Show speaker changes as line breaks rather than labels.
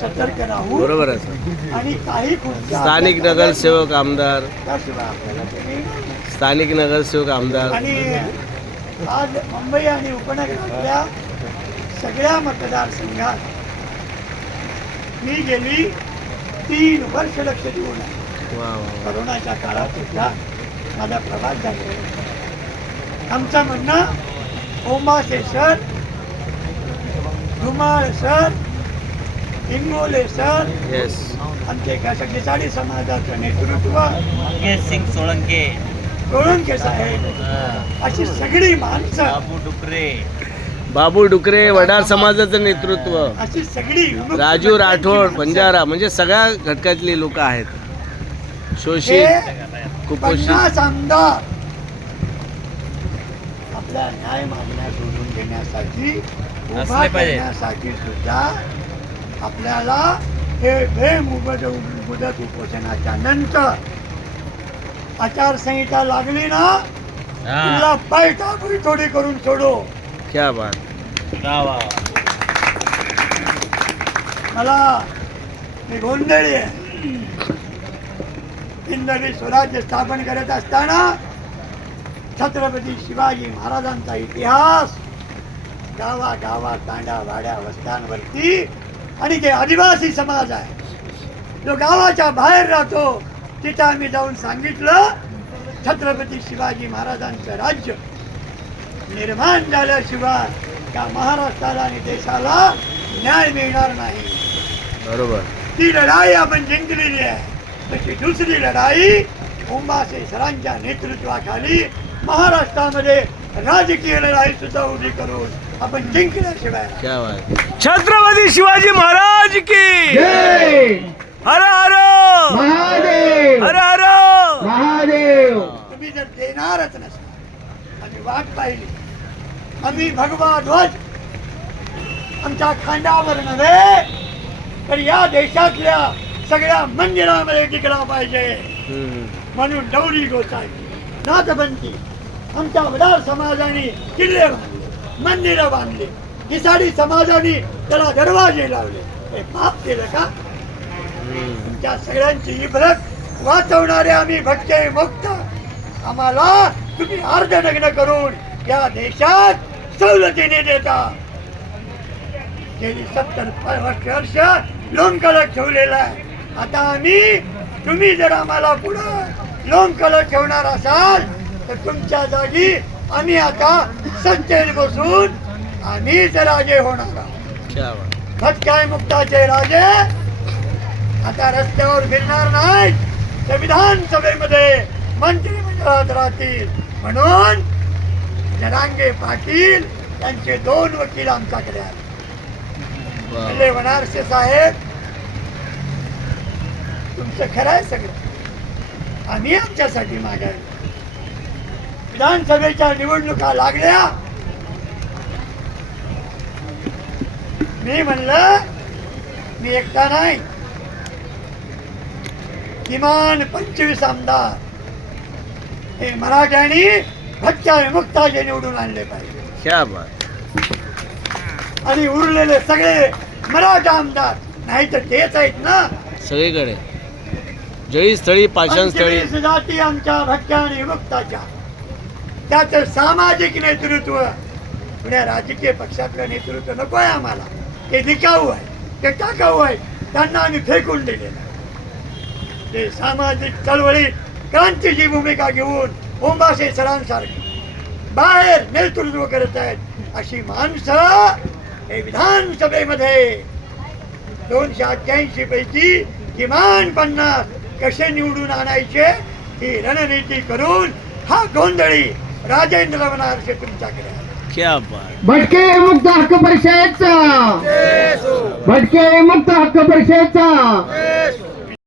सतर्क राहू
बरोबर आहे सर.
आणि काही
स्थानिक नगरसेवक आमदार. स्थानिक नगरसेवक आमदार.
आणि आज मुंबई आणि उपनगरातल्या सगळ्या मतदारसंघात मी गेली तीन वर्ष लक्ष देऊन. करोनाच्या काळात सुद्धा माझा प्रवास झालेला आहे. आमचं म्हणणं Omase sir Dhumal sir Ingole sir.
Yes
आमचे कासकीसाडी समाजाचं नेतृत्व.
मंगेश सिंग सोळंके.
गोळंके साहेब. अशी सगळी माणसं.
बाबू डुकरे.
बाबू डुकरे वडार समाजाचं नेतृत्व.
अशी सगळी विमुक्त
राजू
घटकांची
राठोड
माणसं.
बंजारा म्हणजे सगळ्या घटकातली लोक आहेत.
हे
शोषित कुपोषित
पन्नास आमदार आपल्या न्याय मागण्या सोडून घेण्यासाठी उभा
असले पाहिजे.
करण्यासाठी सुद्धा आपल्याला हे बेमुबद मुदत उपोषणाच्या नंतर आचारसंहिता लागली ना तुला बैठा थोडी करून सोडो.
क्या बात.
मला मी गोंधळी आहे. हिंदवी स्वराज्य स्थापन करत असताना छत्रपती शिवाजी महाराजांचा इतिहास गावा गावा तांडा वाड्या वस्त्यांवरती आणि जे आदिवासी समाज आहे जो गावाच्या बाहेर राहतो तिथं आम्ही जाऊन सांगितलं छत्रपती शिवाजी महाराजांचं राज्य निर्माण झाल्याशिवाय त्या महाराष्ट्राला आणि देशाला न्याय मिळणार नाही.
बरोबर.
ती लढाई आपण जिंकलेली आहे. तशी दुसरी लढाई उंबासे सरांच्या नेतृत्वाखाली महाराष्ट्रामध्ये राजकीय लढाई सुद्धा उभी करून आपण जिंकल्याशिवाय
क्या बात छत्रपती शिवाजी महाराज की। हर हर।
महादेव!
हर हर।
महादेव!
तुम्ही जर देणारच नसता आम्ही वाट पाहिली. आम्ही भगवा ध्वज आमच्या खांद्यावर नव्हे तर या देशातल्या सगळ्या मंदिरामध्ये टिकला पाहिजे. म्हणून डौरी गोसावी नाथबंदी आमच्या वडार समाजाने किल्ले मंदिरं बांधली. किसाडी समाजाने त्याला दरवाजे लावले. हे पाप केलं का? तुमच्या सगळ्यांची इबरत वाचवणारे आम्ही भटके मुक्त. आम्हाला तुम्ही अर्धनग्न करून या देशात सवलतीने देता. गेली सत्तर वर्ष लोणकळत ठेवलेला आहे. आता आम्ही तुम्ही जर आम्हाला पुढं लोणकळत ठेवणार असाल तर तुमच्या जागी आम्ही आता सत्तेत बसून आम्हीच राजे होणार आहोत.
क्या बात.
भटकाय मुक्ताचे राजे आता रस्त्यावर फिरणार नाही ते विधानसभेमध्ये मंत्रिमंडळात राहतील. म्हणून जरांगे पाटील त्यांचे दोन वकील आमच्याकडे. म्हणले बनारसे साहेब. तुमचं खरं आहे सगळं. आम्ही आमच्यासाठी मागायला विधानसभेच्या निवडणुका लागल्या. मी म्हणलं मी एकटा नाही. किमान पंचवीस आमदार हे मराठ्यांनी भटक्या विमुक्ताचे निवडून आणले पाहिजे. आणि उरलेले सगळे मराठा आमदार नाही तर तेच आहेत ना.
सगळीकडे. जळी स्थळी पाषाण स्थळी
जाती आमच्या भटक्या आणि विमुक्ताच्या. त्याचं सामाजिक नेतृत्व. पुण्या राजकीय पक्षातलं नेतृत्व नको आहे आम्हाला. ते निकाऊ आहे. ते टाकाऊ आहे. त्यांना आम्ही फेकून दिलेलं ते सामाजिक चळवळीत क्रांतीची भूमिका घेऊन ओंबासे सरांसारखी बाहेर नेतृत्व करत आहेत अशी माणसं हे विधानसभेमध्ये. दोनशे अठ्ठ्याऐंशी पैकी किमान पन्नास कसे निवडून आणायचे ही रणनीती करून हा गोंधळी राजेंद्र बनारसे तुमच्याकडे आहे.
क्या बात।
भटके मुक्त हक्क परिषदेचा भटके मुक्त हक्क परिषदेचा